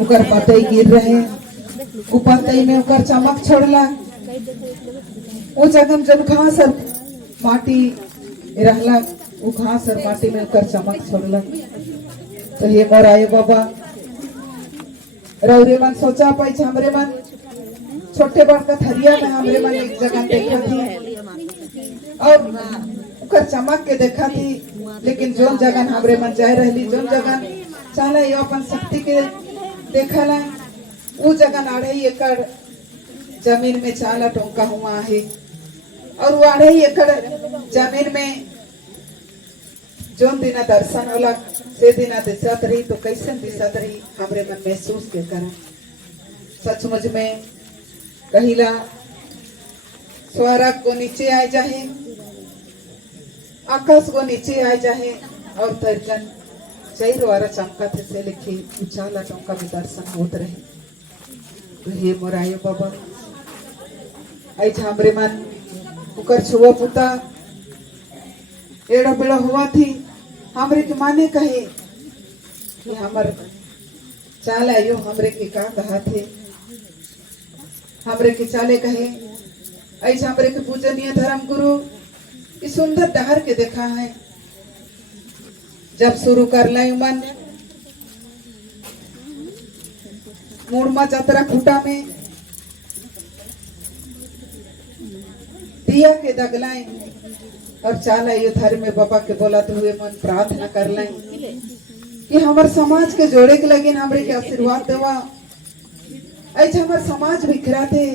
उकर पतई गिर रहे, उ पतई में उकर चमक छोड़ला। वो जगह जब घास और माटी रहला, वो घास और माटी में उकर चमक छोड़ला। तो ये मोर आए बाबा रौरे मन सोचा पाई हमरे मन छोटे बड़का थरिया में हमरे मन एक जगह देखा थी और उकर चमक के देखा थी। लेकिन जोन जगह हमरे मन जाए रहली, जोन जगह चाला यो अपन शक्ति के देखा ला, वो जगह 2.5 एकड़ जमीन में चाला टोंका हुआ है। और वो 2.5 एकड़ जमीन में जोन दिना दर्शन होला से दिना दिशत रही। तो कैसे दिशत रही हमरे मन महसूस के करा। सचमुच में कहिला स्वर्ग को नीचे आ जाए, आकाश को नीचे आ जाए और तर्जन चैर वारा चमका थे से लिखी उचाला टोंका में दर्शन होत रहे। तो हे मोरायो बाबा ऐज हमरे मन उकर छुआ पुता एड़ा बेड़ा हुआ थी। हमरे के माने कहे कि हमर चाला यो हमरे के का कहा थे, हमरे के चाले कहे ऐसे हमरे के पूजनीय धर्म गुरु इस सुंदर डहर के देखा है। जब शुरू कर लाई मन मुड़मा जतरा खूटा में दिया के दगलाए और चाला ये धर्म में बाबा के बोलाते हुए मन प्रार्थना कर लाए कि हमार समाज के जोड़े के लगे हमरे के आशीर्वाद देवा। ऐसे हमार समाज बिखरा थे,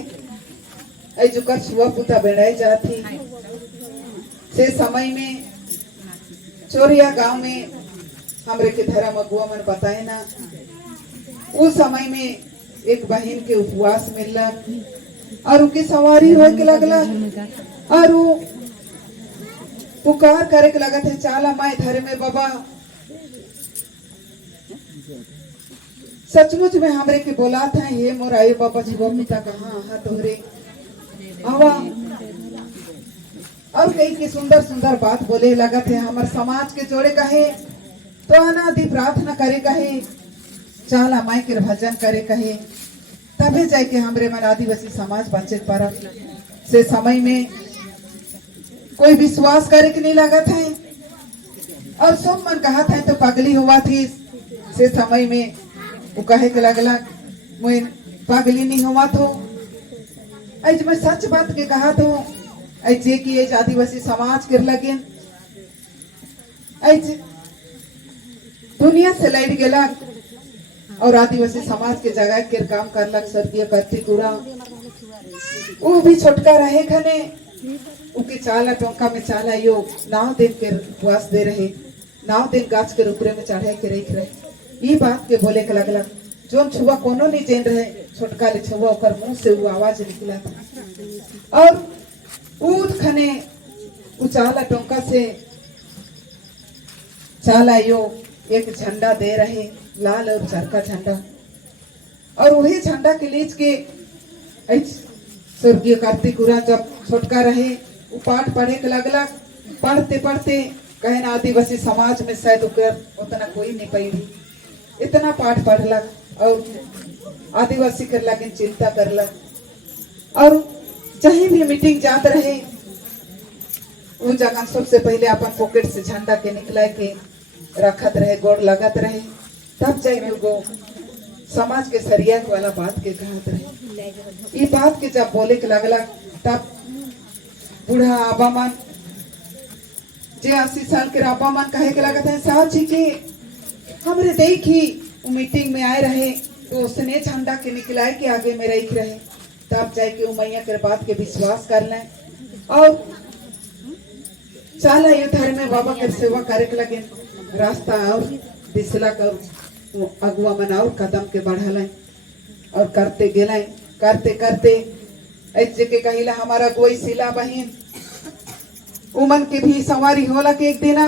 ऐसे कर छुआ पुता बेड़ाई जाती से समय में चोरिया गांव में हमरे के धर्म अगुआ मन बताए ना। उस समय में एक बहन के उपवास मिलला और उनकी सवारी होए के लगला और वो पुकार करे के लगा थे चाला माए धरे में बाबा। सचमुच में हमरे के बोला था ये मोर आये बाबा छुआ पिता कहाँ हा तोहरे आवा। और कई की सुंदर सुंदर बात बोले लगा थे हमार समाज के जोड़े कहे तो अनादि प्रार्थना करे कहे चाला माई के भजन करे कहे तबे जाके हमरे मन आदिवासी समाज बचे पर से समय में कोई विश्वास करे कि नहीं लगा था। और सब मन कहा था तो पगली हुआ थी से समय में वो कहे के लगला मैं पगली नहीं हुआ तो आज मैं सच बात के कहा तो ऐसे कि ये आदिवासी समाज कर लगे ऐसे दुनिया से लड़ गेला और आदिवासी समाज के जगह के काम करलक स्वर्गीय करती पूरा वो भी छोटका रहे खने उनके चाला टोंका में चाला यो नाव दिन के उपवास दे रहे, नाव दिन गाछ के ऊपरे में चढ़े के रख रहे। ये बात के बोले के लगला जोन छुआ कोनो नहीं जेन रहे छोटका ले छुआ ओकर मुंह से वो आवाज निकला था और ऊद खने उचाला टोंका से चाला यो एक झंडा दे रहे, लाल और चरका झंडा। और वही झंडा के लीच के स्वर्गीय कार्तिक उरा जब छोटका रहे वो पाठ पढ़े के लगला। पढ़ते पढ़ते कहे ना आदिवासी समाज में शायद उतना कोई नहीं पढ़ी, इतना पाठ पढ़ला और आदिवासी कर लगे चिंता करला। और चाहे भी मीटिंग जात रहे वो जगह सबसे पहले अपन पॉकेट से झंडा के निकला के रखत रहे, गोड़ लगत रहे, तब जाए वो समाज के सरिया वाला बात के कहत रहे। ये बात के जब बोले के लगला तब बूढ़ा आबा मन जे 80 साल के आबा मन कहे के लगत है साहब जी के हमरे देखी वो मीटिंग में आए रहे तो उसने झंडा के निकलाए के आगे में रख रहे। तब जाए के मैया के बात के विश्वास कर लें और चाला ये धर्म में बाबा के सेवा करे के लगे रास्ता और दिसला कर अगुआ मन और कदम के बढ़ाला और करते गेला करते करते ऐसे के कहिला हमारा कोई सिला बहन उमन के भी सवारी होला के एक दिना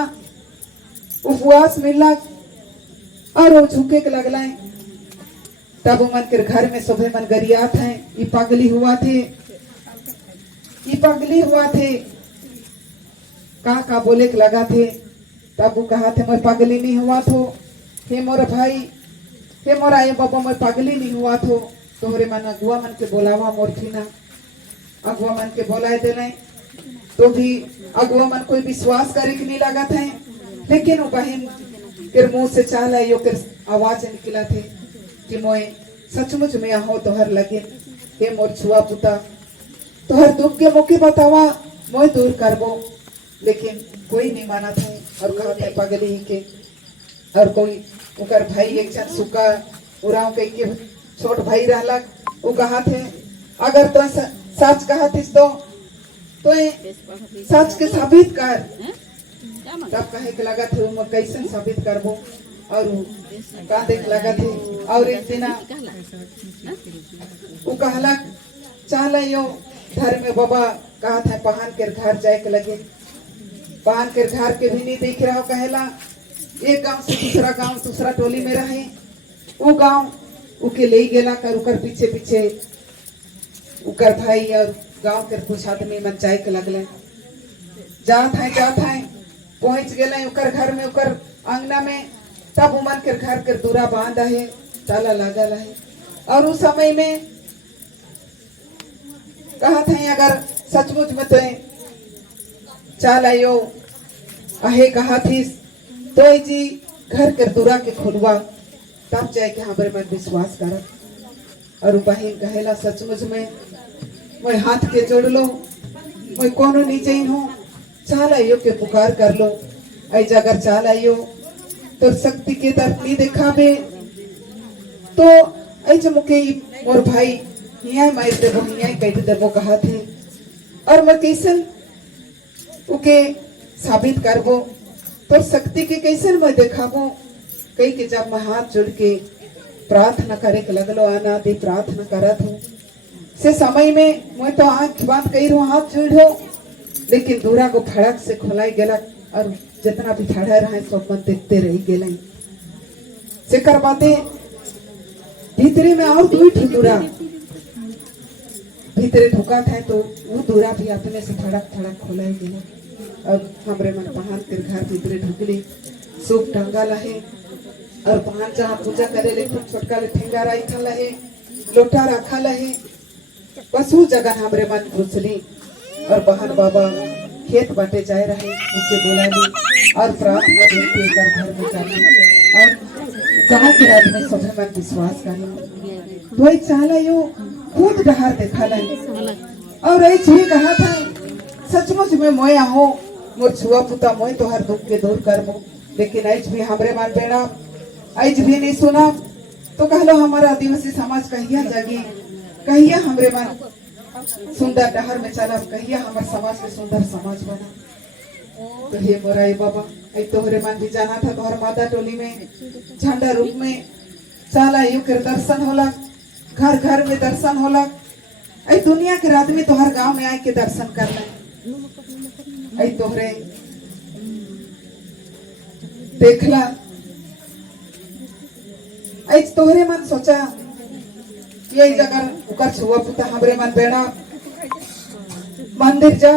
उपवास मिलला और वो झुके के लगला। तब उमन के घर में सुबह मन गरियात है ये पगली हुआ थे, ये पगली हुआ थे का बोले के लगा थे। तब वो कहा थे मैं पगली नहीं हुआ थो हे मोर भाई हे मोर आए बाबा मैं पागली नहीं हुआ थो तोहरे मन अगुआ मन के बोलावा मोर थी ना अगुआ मन के बोलाए देने तो भी अगुआ मन कोई विश्वास करे कि नहीं लगा था लेकिन वो बहन के मुंह से चाल आयो के आवाज निकला थे कि मोए सचमुच में आहो तोहर लगे हे मोर छुआ पुता तोहर दुख के मौके बतावा मोए दूर करबो लेकिन कोई नहीं माना था और कहा था पागली ही के और कोई उकर भाई एक जन सुका उराव कह के छोट भाई रहला वो कहा थे अगर तो सच कहा थिस तो सच के साबित कर तब कहे के लगा थे मैं कैसे साबित करबो और का देख लगा थे और एक दिन वो कहला चल यो घर में बाबा कहा था पहान के घर जाए के लगे पहान के घर के भी नहीं देख रहा कहला एक गांव से दूसरा टोली में रहे वो गांव उके ले गेला कर उकर पीछे पीछे उकर भाई और गांव के कुछ आदमी मन जाए के लगले जात है पहुंच गए उकर घर में उकर अंगना में तब उमन के घर के दूरा बांधा है ताला लागल है और उस समय में कहा था अगर सचमुच में तो चाल आयो आहे कहा थी तो जी घर के दूरा के खुलवा तब जाए के हमारे मन विश्वास कर और बहन कहेला सचमुच में मैं हाथ के जोड़ लो मैं कोनो नीचे हूँ चाल आइयो के पुकार कर लो ऐज अगर चाल आइयो तो शक्ति के दर्द नहीं देखा बे तो ऐज मुके मोर भाई हिया मार देबो हिया कह देबो कहा थे और मैं कैसन उके साबित करबो तो शक्ति के कैसन मैं देखाबो कई के जब मैं हाथ जोड़ के प्रार्थना करे के लगलो आना दे प्रार्थना करत हूँ से समय में मैं तो आंख बात कही रू हाथ जोड़ो लेकिन दूरा को फड़क से खुलाई गेला और जितना भी ठड़ा रहा सब मन देखते रही गेले से कर बाते भीतरे में और दुई दूरा भीतरे ढुका था तो वो दूरा भी अपने से फड़क फड़क खुलाई गेला और हमरे मन पहान के घर भीतरे ढुकली सूप टंगा लहे और पहान जहाँ पूजा करे ले छोटका ले ठेंगा राई था लहे लोटा रखा लहे बस वो जगह हमरे मन घुसली और बहन बाबा खेत बाटे जाए रहे उनके बोला ली और प्रार्थना देते कर घर में करना और गाँव के रात में सभी मन विश्वास करना तो एक चाला यो खुद डहार देखा लाई और ऐसे ही कहा था सचमुच में मोए आहो मोर छुआ पुता मोए तो हर दुख के दूर करबो लेकिन ऐज भी हमरे मन बेड़ा ऐज भी नहीं सुना तो कहलो हमारा आदिवासी समाज कहिया जागी कहिया हमरे मन सुंदर डहर में चला कहिया हमारे समाज में सुंदर समाज बना तो हे मोराई बाबा ऐ तोहरे मन भी जाना था तोहर माता टोली में झंडा रूप में चला यू के दर्शन होला घर घर में दर्शन होला ऐ दुनिया के आदमी तोहर गांव में आए के दर्शन करना ऐ तोहरे देखला ऐ तोहरे मन सोचा ये जगह उकर छुआ पुता हमरे मन बेड़ा मंदिर जा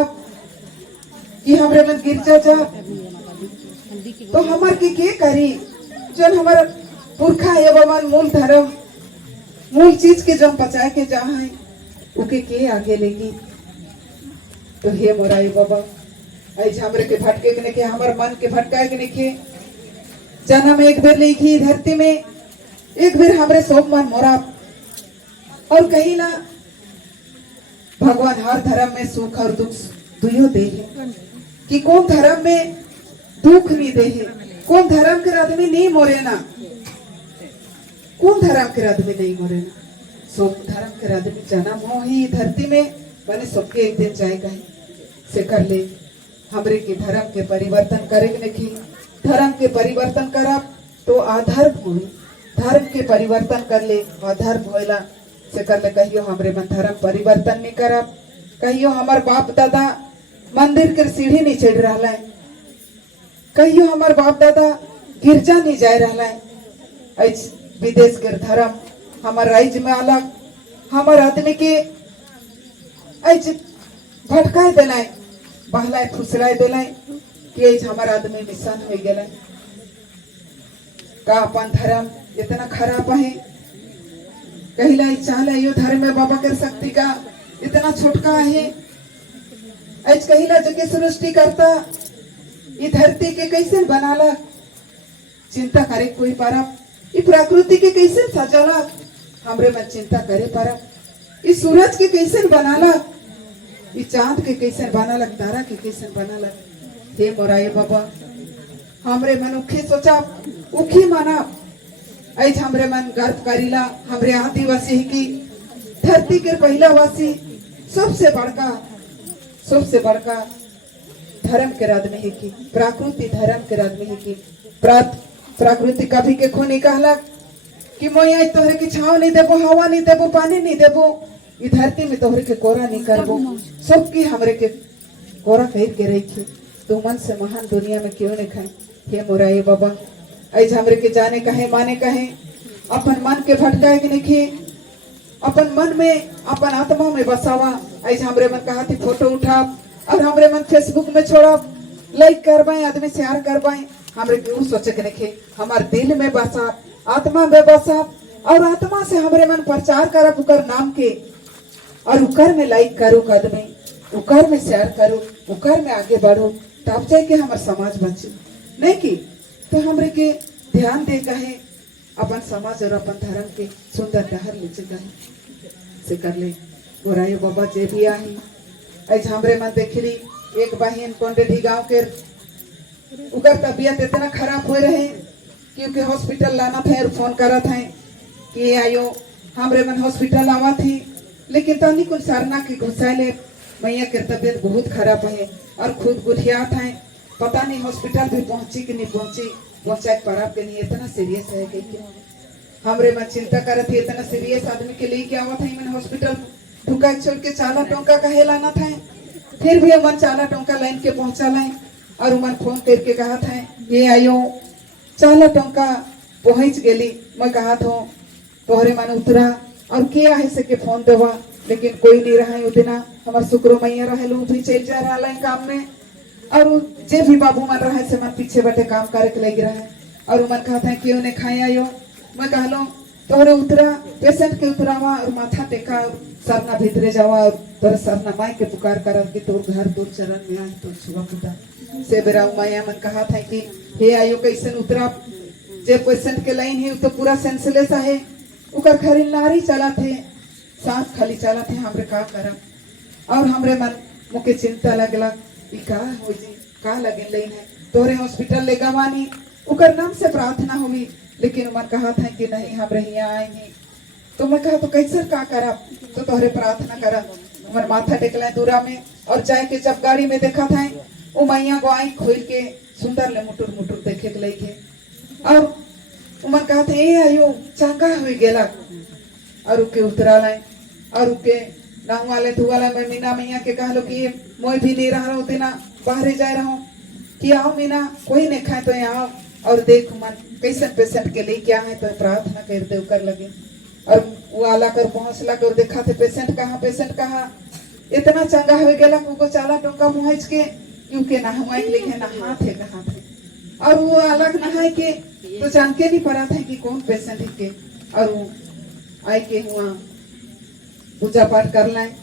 कि हमरे मन गिरजा जा तो हमर के करी जन हमर पुरखा ये मन मूल धर्म मूल चीज के जम बचाए के जा है उके के आगे लेगी तो हे मोराई बाबा ऐज हमरे के भटके के नहीं हमर मन के भटकाए के नहीं जन्म एक बेर लिखी धरती में एक बेर हमरे सोप मन मोरा और कहीं ना भगवान हर धर्म में सुख और दुख दुयो दे है कि कौन धर्म में दुख नहीं दे है कौन धर्म के आदमी नहीं मोरे ना कौन धर्म के आदमी नहीं मोरे ना सब धर्म के आदमी जन्म हो ही धरती में बने सबके एक दिन जाएगा ही से कर ले हमरे के धर्म के परिवर्तन करेंगे नहीं धर्म के परिवर्तन करा तो आधर्म हुई धर्म के परिवर्तन कर ले अधर्म होएला से कर ले कहियो हमरे मन धर्म परिवर्तन नहीं करब कहियो हमार बाप दादा मंदिर के सीढ़ी नहीं चढ़ रहा है कहियो हमार बाप दादा गिरजा नहीं जाए रहा है विदेश के धर्म हमार राज्य में अलग हमार आदमी के भटकाए देना बहलाए फुसलाए देना कि हमार आदमी मिशन हो गया का अपन धर्म इतना खराब है कहिला चाल है यो धर्म में बाबा कर शक्ति का इतना छोटका है आज कहिला जो के सृष्टि करता ये धरती के कैसे बनाला चिंता करे कोई परब ये प्रकृति के कैसे सजाला हमरे मन चिंता करे परब ये सूरज के कैसे बनाला ये चांद के कैसे बनाला तारा के कैसे बनाला हे मोराए बाबा हमरे मन उखे सोचा उखे माना आज हमरे मन गर्व करीला हमरे आदिवासी की धरती के पहला वासी सबसे बड़का धर्म के आदमी है की प्रकृति धर्म के आदमी है की प्रकृति कभी के खो नहीं कहला कि मोया तोहरे की छाव नहीं देबो हवा नहीं देबो पानी नहीं देबो ई धरती में तोहरे के कोरा नहीं करबो सबकी हमरे के कोरा कह के रखी तू मन से महान दुनिया में क्यों नहीं खाए हे मोराए बाबा आज हमरे के जाने कहे माने कहे अपन मन के भटकाए के नहीं अपन मन में अपन आत्मा में बसावा आज हमरे मन कहा थी फोटो उठा और हमरे मन फेसबुक में छोड़ा लाइक करवाए आदमी शेयर करवाए हमरे क्यों सोचे के नहीं हमारे दिल में बसा आत्मा में बसा और आत्मा से हमरे मन प्रचार करब उकर नाम के और उकर में लाइक करो आदमी उकर में शेयर करो उकर में आगे बढ़ो तब जाके हमार समाज बचे नहीं की तो हमरे के ध्यान दे कहे अपन समाज और अपन धर्म के सुंदर डहर ले से कर ले मोराए बाबा जे भी आई आज हमरे मन देखली एक बहन कोंडेडी गांव के उकर तबीयत इतना खराब हो रहे क्योंकि हॉस्पिटल लाना था और फोन करा था कि आयो हमरे मन हॉस्पिटल आवा थी लेकिन तनी कुल सरना की घुसाले मैया के तबीयत बहुत खराब है और खुद गुठिया था पता नहीं हॉस्पिटल भी पहुंची कि नहीं पहुंची पहुंचा पड़ा के नहीं इतना सीरियस है कि हमरे मन चिंता करत थी इतना सीरियस आदमी के लिए क्या हुआ था मैंने हॉस्पिटल ढुका छोड़ के चाला टोंका कहे लाना था फिर भी मन चाला टोंका लाइन के पहुंचा लाए और मन फोन करके कहा था ये आयो चाला टोंका पहुंच गेली मैं कहा था तोहरे मन उतरा और क्या है से के फोन देवा लेकिन कोई नहीं रहा है उतना हमार शुक्र मैया रहे लो भी चल जा रहा है काम में और जे भी बाबू मन रहा है से मन पीछे बैठे काम करे के लग रहा है और मन कहा था क्यों ने खाया आयो मैं कहलो तोहरे उतरा पेशेंट के उतरावा और माथा टेका और सरना भीतरे जावा और तोरे सरना माई के पुकार कर कि तोर घर तोर चरण में आए तोर छुआ पुता से बेरा माया मन कहा था कि हे आयो कैसन उतरा जे पेशेंट के लाइन है तो पूरा सेंसलेस है उकर खरी नारी चला थे सांस खाली चला थे हमरे का करब और हमरे मन मुके चिंता लगला ई का हो जी का लगे लाइन है तोरे हॉस्पिटल ले गवानी उकर नाम से प्रार्थना हुई लेकिन मन कहा था कि नहीं हम यहाँ आएंगे तो मैं कहा तो कैसे का करा तो तोहरे प्रार्थना करा मन माथा टेकला दूरा में और जाके जब गाड़ी में देखा था वो मैया को आई खोल के सुंदर ले मुटुर मुटुर देखे के लेके और मन कहा था ए आयो चांगा हुई गेला और उके उतरा लाए और उके नाव वाले धुआला मैं मीना मैया के कहा लो कि मैं भी नहीं रहा हूँ तेना बाहर जा रहा हूँ कि आओ मीना कोई नहीं खाए तो यहाँ और देख मन कैसे पेशेंट के लिए क्या है तो प्रार्थना कर दे कर लगे और वो आला कर पहुंचला कर देखा थे पेशेंट कहाँ इतना चंगा हो गया को चाला टोका पहुंच के क्योंकि नहा लिखे नहा थे कहाँ थे और वो अलग नहाए के तो जान के नहीं पड़ा था कि कौन पेशेंट है के और वो आए के हुआ पूजा पाठ कर लाए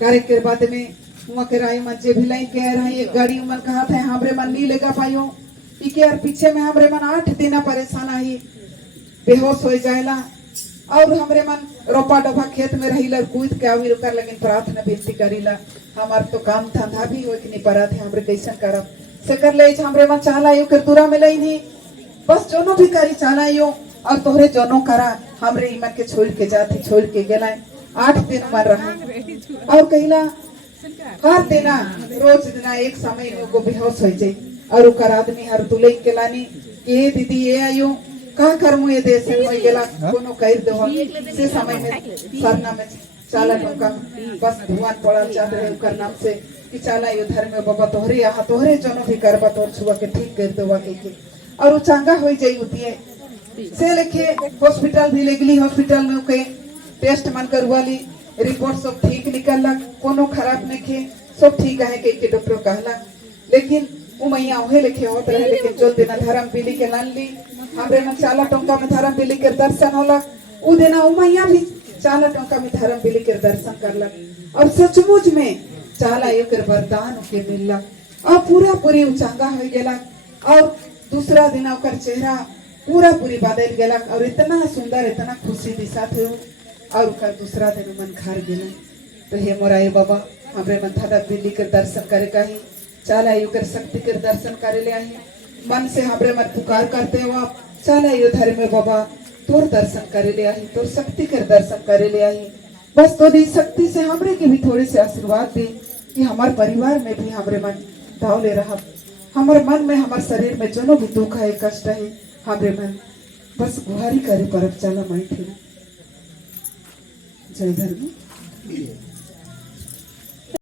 करे के बाद में हुआ के राय मन जे भी लाई कह रहा है गाड़ी मन कहा था हमरे मन नहीं लेगा पायो कि यार पीछे में हमरे मन 8 दिन परेशान आई बेहोश हो जाएला और हमरे मन रोपा डोपा खेत में रही कूद के आवी रुकर लेकिन प्रार्थना विनती करीला हमार तो काम धंधा भी हो कि नहीं पड़ा थे हमरे कैसन करब से कर ले हमरे मन चालायो कर दूरा में लई नहीं बस जोनो भी करी चालायो और तोहरे जोनो करा हमरे ईमन के छोड़ के जाती छोड़ के गेला 8 दिन मर रहा और कहिला हर दिना रोज दिना एक समय को बेहोश हो जाए और उकर आदमी हर तुले के लानी ये दीदी ये आयो का करमु ये देश में गेला कोनो कह दो से समय में सरना में चाला टोका बस भगवान पड़ा चाह रहे उकर नाम से कि चाला यो धर्म में बाबा तोहरे यहाँ तोहरे जनो भी करबा तोर छुआ के ठीक कर देवा के और वो चांगा हो जाई होती है से लेके हॉस्पिटल भी ले गली हॉस्पिटल में के टेस्ट मन करवाली रिपोर्ट सब ठीक निकलला कोनो खराब नहीं खे सब ठीक है के डॉक्टर कहला लेकिन वो मैया ओहे लिखे होत रहे लेकिन जो दिन धर्म पीली के लान ली हमरे मन चाला टोंका में धर्म बिली के दर्शन होलक। उ दिन उमैया भी चाला टोंका में धर्म बिली के दर्शन करलक और सचमुच में चाला एक वरदान के मिललक और पूरा पूरी उचांगा हो गेलक और दूसरा दिन ओकर चेहरा पूरा पूरी बदल गेलक और इतना सुंदर इतना खुशी दिशा थे और ओकर दूसरा दिन मन घर गेल। तो हे मोराई बाबा हमरे मन धरम बिली के दर्शन करे कही चाला ओकर शक्ति के दर्शन करे ले आई मन से हमरे मन पुकार करते हो आप चाला यो धर्म में बाबा तोर दर्शन करे ले आई तोर शक्ति के दर्शन करे ले आई बस तो दी शक्ति से हमरे के भी थोड़े से आशीर्वाद दी कि हमारे परिवार में भी हमरे मन दाव ले रहा हमारे मन में हमारे शरीर में जो भी दुख है कष्ट है हमरे मन बस गुहारी करे परब चला माई थे जय धर्म।